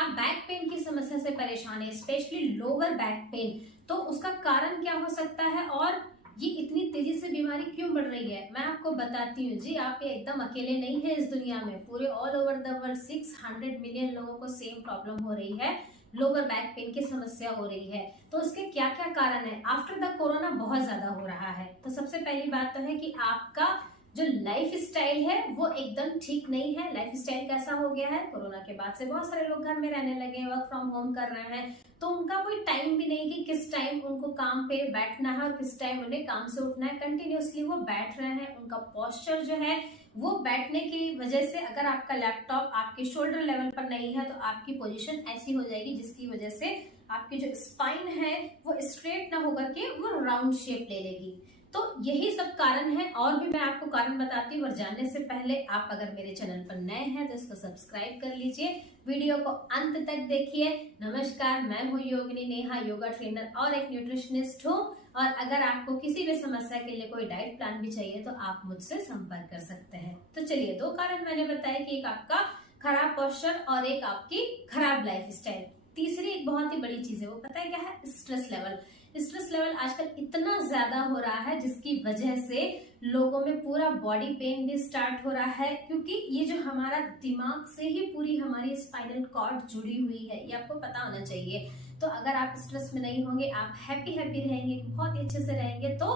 आप back pain की समस्या से परेशान है, स्पेशली लोअर बैक पेन, तो उसका कारण क्या हो सकता है और ये इतनी तेजी से बीमारी क्यों बढ़ रही है, मैं आपको बताती हूँ जी। आप ये एकदम अकेले नहीं है इस दुनिया में, पूरे all over the world 600 million लोगों को सेम प्रॉब्लम हो रही है, लोअर बैक पेन की समस्या हो रही है। तो उसके क्या क्या कारण है? आफ्टर द कोरोना बहुत ज्यादा हो रहा है। तो सबसे पहली बात तो है कि आपका जो लाइफ स्टाइल है वो एकदम ठीक नहीं है। लाइफ स्टाइल कैसा हो गया है, कोरोना के बाद से बहुत सारे लोग घर में रहने लगे, वर्क फ्रॉम होम कर रहे हैं, तो उनका कोई टाइम भी नहीं कि किस टाइम उनको काम पे बैठना है और किस टाइम उन्हें काम से उठना है। कंटिन्यूअसली वो बैठ रहे हैं, उनका पोस्चर जो है वो बैठने की वजह से, अगर आपका लैपटॉप आपके शोल्डर लेवल पर नहीं है तो आपकी पोजीशन ऐसी हो जाएगी जिसकी वजह से आपकी जो स्पाइन है वो स्ट्रेट ना होकर के वो राउंड शेप ले लेगी। तो यही सब कारण है, और भी मैं आपको कारण बताती हूँ। और जानने से पहले आप अगर मेरे चैनल पर नए हैं तो इसको सब्सक्राइब कर लीजिए, वीडियो को अंत तक देखिए। नमस्कार, मैं हूँ योगिनी नेहा, योगा ट्रेनर और एक न्यूट्रिशनिस्ट हूँ। और अगर आपको किसी भी समस्या के लिए कोई डाइट प्लान भी चाहिए तो आप मुझसे संपर्क कर सकते हैं। तो चलिए, दो कारण मैंने बताया कि एक आपका खराब पोस्चर और एक आपकी खराब लाइफ स्टाइल। तीसरी एक बहुत ही बड़ी चीज है, वो पता है क्या है? Stress level. स्ट्रेस लेवल आजकल इतना ज्यादा हो रहा है जिसकी वजह से लोगों में पूरा बॉडी पेन भी स्टार्ट हो रहा है, क्योंकि ये जो हमारा दिमाग से ही पूरी हमारी स्पाइनल कॉर्ड जुड़ी हुई है, ये आपको पता होना चाहिए। तो अगर आप स्ट्रेस में नहीं होंगे, आप हैप्पी रहेंगे, बहुत ही अच्छे से रहेंगे, तो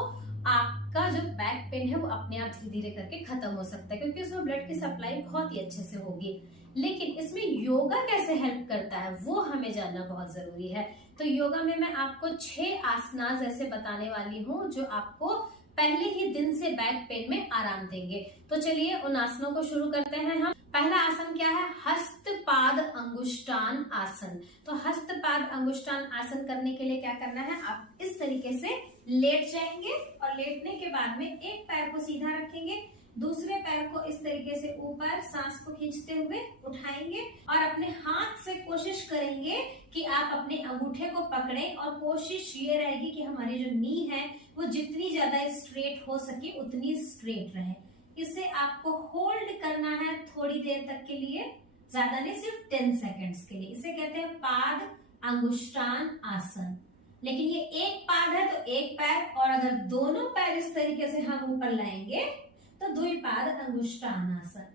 आपका जो बैक पेन है वो अपने आप धीरे धीरे करके खत्म हो सकता है, क्योंकि उसमें ब्लड की सप्लाई बहुत ही अच्छे से होगी। लेकिन इसमें योगा कैसे हेल्प करता है वो हमें जानना बहुत जरूरी है। तो योगा में मैं आपको 6 आसनास ऐसे बताने वाली हूँ जो आपको पहले ही दिन से बैक पेन में आराम देंगे। तो चलिए उन आसनों को शुरू करते हैं हम। पहला आसन क्या है? हस्तपाद अंगुष्ठान आसन। तो हस्तपाद अंगुष्ठान आसन करने के लिए क्या करना है? आप इस तरीके से लेट जाएंगे और लेटने के बाद में एक पैर को सीधा रखेंगे, दूसरे पैर को इस तरीके से ऊपर सांस को खींचते हुए उठाएंगे और अपने हाथ से कोशिश करेंगे कि आप अपने अंगूठे को पकड़ें, और कोशिश ये रहेगी कि हमारी जो नी है वो जितनी ज्यादा स्ट्रेट हो सके उतनी स्ट्रेट रहे। इसे आपको होल्ड करना है थोड़ी देर तक के लिए, ज्यादा नहीं, सिर्फ 10 सेकेंड्स के लिए। इसे कहते हैं पाद अंगुष्ठान आसन। लेकिन ये एक पाद है तो एक पैर, और अगर दोनों पैर इस तरीके से हम ऊपर लाएंगे तो द्विपाद अंगुष्ठान आसन।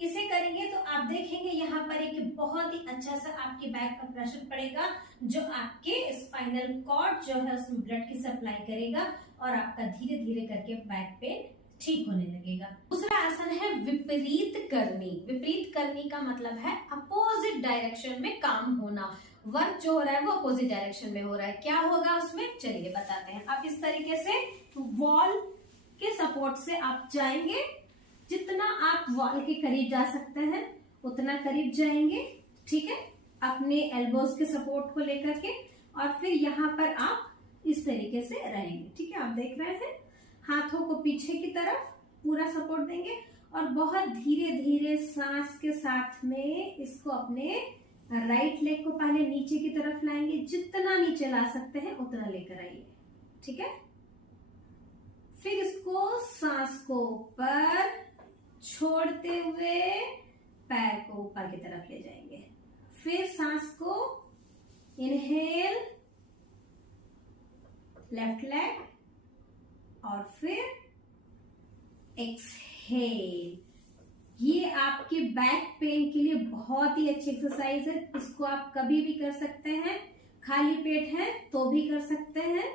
इसे करेंगे तो आप देखेंगे यहाँ पर एक बहुत ही अच्छा सा आपकी बैक पर प्रेशर पड़ेगा, जो आपके स्पाइनल कॉर्ड जो है उसमें ब्लड की सप्लाई करेगा और आपका धीरे धीरे करके बैक पेन ठीक होने लगेगा। दूसरा आसन है विपरीत करनी। विपरीत करनी का मतलब है अपोजिट डायरेक्शन में काम होना। वर्क जो हो रहा है वो अपोजिट डायरेक्शन में हो रहा है। क्या होगा उसमें, चलिए बताते हैं। आप इस तरीके से वॉल के सपोर्ट से आप जाएंगे, जितना आप वॉल के करीब जा सकते हैं उतना करीब जाएंगे, ठीक है, अपने एल्बोज के सपोर्ट को लेकर के, और फिर यहाँ पर आप इस तरीके से रहेंगे, ठीक है। आप देख रहे हैं, हाथों को पीछे की तरफ पूरा सपोर्ट देंगे और बहुत धीरे धीरे सांस के साथ में इसको अपने राइट लेग को पहले नीचे की तरफ लाएंगे, जितना नीचे ला सकते हैं उतना लेकर आइए, ठीक है। फिर इसको सांस को ऊपर छोड़ते हुए पैर को ऊपर की तरफ ले जाएंगे। फिर सांस को इनहेल, लेफ्ट लेग, और फिर एक्सहेल। ये आपके बैक पेन के लिए बहुत ही अच्छी एक्सरसाइज है। इसको आप कभी भी कर सकते हैं, खाली पेट है तो भी कर सकते हैं।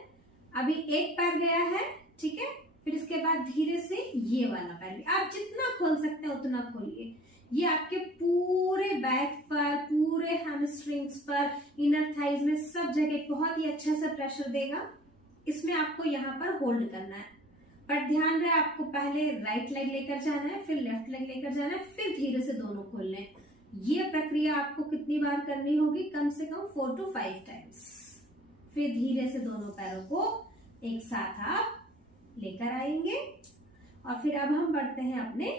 अभी एक पैर गया है, ठीक है। फिर इसके बाद धीरे से ये वाला पैर भी आप जितना खोल सकते हैं उतना खोलिए। ये आपके पूरे बैक पर, पूरे हैमस्ट्रिंग्स पर, इनर थाइज में, सब जगह बहुत ही अच्छा सा प्रेशर देगा। इसमें आपको यहाँ पर होल्ड करना है, पर ध्यान रहे आपको पहले राइट लेग लेकर जाना है, फिर लेफ्ट लेग लेकर जाना है, फिर धीरे से दोनों खोलने हैं। ये प्रक्रिया आपको कितनी बार करनी होगी? कम से कम 4 to 5 टाइम्स। फिर धीरे से दोनों पैरों को एक साथ आप लेकर आएंगे, और फिर अब हम बढ़ते हैं अपने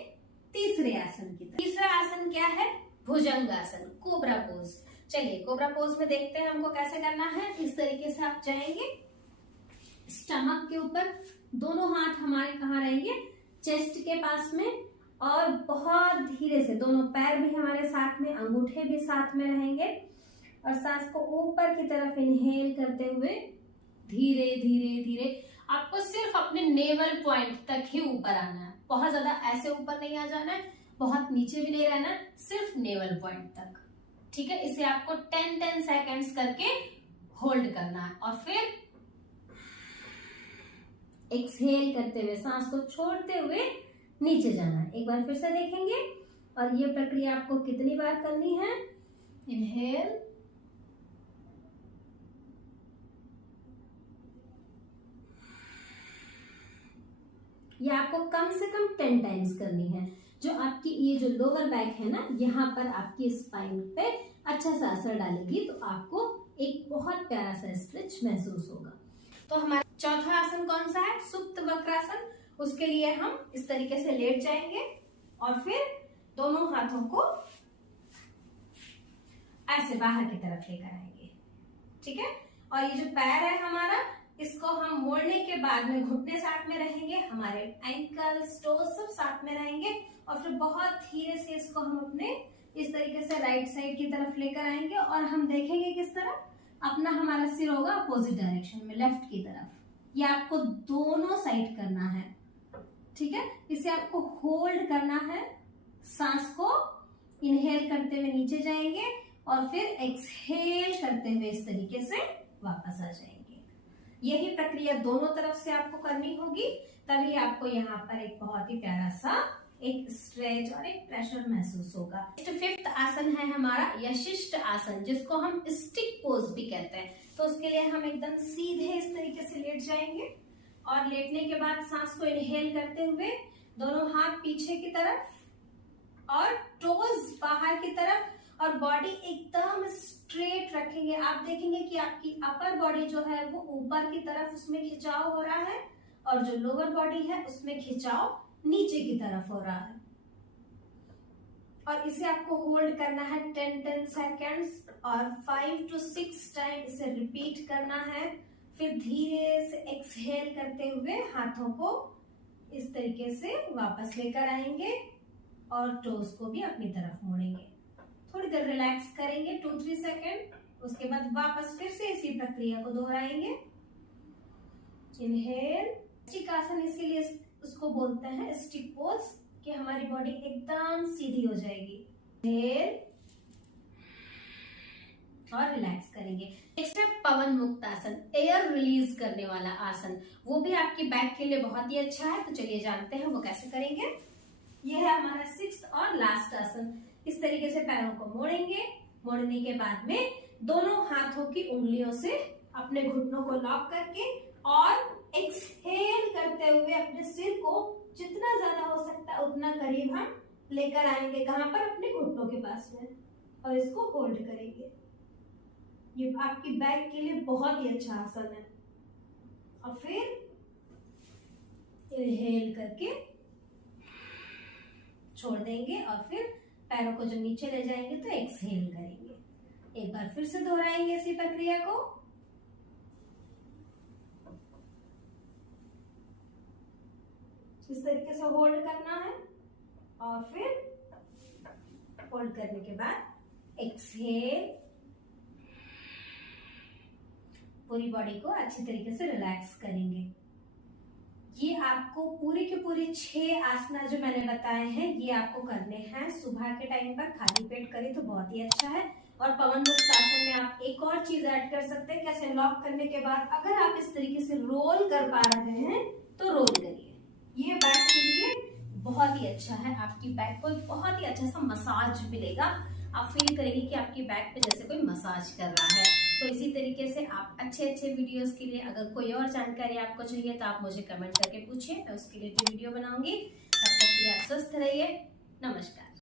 तीसरे आसन की तरफ। तीसरा आसन क्या है? भुजंगासन, कोबरा पोज। चलिए कोबरा पोज में देखते हैं हमको कैसे करना है। इस तरीके से आप जाएंगे, स्टमक के ऊपर दोनों हाथ हमारे कहाँ रहेंगे? चेस्ट के पास में, और बहुत धीरे से दोनों पैर भी हमारे साथ में, अंगूठे भी साथ में रहेंगे और सांस को ऊपर की तरफ इनहेल करते हुए धीरे धीरे धीरे आपको सिर्फ अपने नेवल पॉइंट तक ही ऊपर आना है। बहुत ज्यादा ऐसे ऊपर नहीं आ जाना है, बहुत नीचे भी नहीं रहना, सिर्फ नेवल पॉइंट तक। ठीक है, इसे आपको 10-10 सेकेंड्स करके होल्ड करना है और फिर एक्सहेल करते हुए सांस को छोड़ते हुए नीचे जाना है। एक बार फिर से देखेंगे और ये प्रक्रिया आपको कितनी बार करनी है। इनहेल, ये आपको कम से कम 10 टाइम्स करनी है। जो आपकी ये जो लोअर बैक है ना, यहाँ पर आपकी स्पाइन पे अच्छा सा असर डालेगी, तो आपको एक बहुत प्यारा सा स्ट्रेच महसूस होगा। तो हमारा चौथा आसन कौन सा है? सुप्त वक्रासन। उसके लिए हम इस तरीके से लेट जाएंगे और फिर दोनों हाथों को ऐसे बाहर की तरफ लेकर आएंगे। ठीक है, और ये जो पैर है हमारा, इसको हम मोड़ने के बाद में घुटने साथ में रहेंगे, हमारे एंकल्स, टोज सब साथ में रहेंगे और फिर बहुत धीरे से इसको हम अपने इस तरीके से राइट साइड की तरफ लेकर आएंगे और हम देखेंगे किस तरफ, अपना हमारा सिर होगा अपोजिट डायरेक्शन में, लेफ्ट की तरफ। ये आपको दोनों साइड करना है। ठीक है, इसे आपको होल्ड करना है। सांस को इनहेल करते हुए नीचे जाएंगे और फिर एक्सहेल करते हुए इस तरीके से वापस आ जाएंगे। यही प्रक्रिया दोनों तरफ से आपको करनी होगी, तभी आपको यहाँ पर एक बहुत ही प्यारा सा एक स्ट्रेच और एक प्रेशर महसूस होगा। फिफ्थ आसन है हमारा यशिष्ट आसन, जिसको हम स्टिक पोज भी कहते हैं। तो उसके लिए हम एकदम सीधे इस तरीके से लेट जाएंगे और लेटने के बाद सांस को इनहेल करते हुए दोनों हाथ पीछे की तरफ और टोज बाहर की तरफ और बॉडी एकदम स्ट्रेट रखेंगे। आप देखेंगे कि आपकी अपर बॉडी जो है वो ऊपर की तरफ, उसमें खिंचाव हो रहा है और जो लोअर बॉडी है उसमें खिंचाव नीचे की तरफ हो रहा है। और इसे आपको होल्ड करना है 10-10 सेकेंड्स और 5 to 6 टाइम इसे रिपीट करना है। फिर धीरे से एक्सहेल करते हुए हाथों को इस तरीके से वापस लेकर आएंगे और टोज को भी अपनी तरफ मोड़ेंगे। थोड़ी देर रिलैक्स करेंगे 2-3 सेकेंड, उसके बाद वापस फिर से इसी प्रक्रिया को दोहराएंगे। इनहेल, स्टिक आसन इसीलिए उसको बोलते हैं स्टिक पोज, कि हमारी बॉडी एकदम सीधी हो जाएगी। इनहेल और रिलैक्स करेंगे। नेक्स्ट है पवन मुक्त आसन, एयर रिलीज करने वाला आसन। वो भी आपकी बैक के लिए बहुत ही अच्छा है। तो चलिए जानते हैं वो कैसे करेंगे। यह है हमारा 6th और लास्ट आसन। इस तरीके से पैरों को मोड़ेंगे। मोड़ने के बाद में दोनों हाथों की उंगलियों से अपने घुटनों को लॉक करके और एक्सहेल करते हुए अपने सिर को जितना ज्यादा हो सकता है उतना करीब हम लेकर आएंगे। कहां पर? अपने घुटनों के पास में, और इसको होल्ड करेंगे। ये आपकी बैक के लिए बहुत ही अच्छा आसन है। और फिर इनहेल करके छोड़ देंगे और फिर पैरों को जब नीचे ले जाएंगे तो एक्सहेल करेंगे। एक बार फिर से दोहराएंगे इसी प्रक्रिया को। इस तरीके से होल्ड करना है और फिर होल्ड करने के बाद एक्सहेल, पूरी बॉडी को अच्छी तरीके से रिलैक्स करेंगे। ये आपको पूरे के पूरे 6 आसना जो मैंने बताए हैं, ये आपको करने हैं सुबह के टाइम पर। खाली पेट करें तो बहुत ही अच्छा है। और पवन मुक्त आसन में आप एक और चीज ऐड कर सकते हैं। कैसे? लॉक करने के बाद अगर आप इस तरीके से रोल कर पा रहे हैं तो रोल करिए। ये बैक के लिए बहुत ही अच्छा है। आपकी बैक को बहुत ही अच्छा सा मसाज मिलेगा। आप फील करेंगे कि आपकी बैक पे जैसे कोई मसाज कर रहा है। तो इसी तरीके से आप अच्छे वीडियोस के लिए अगर कोई और जानकारी आपको चाहिए तो आप मुझे कमेंट करके पूछिए, मैं उसके लिए भी वीडियो बनाऊंगी। तब तक के लिए आप स्वस्थ रहिए। नमस्कार।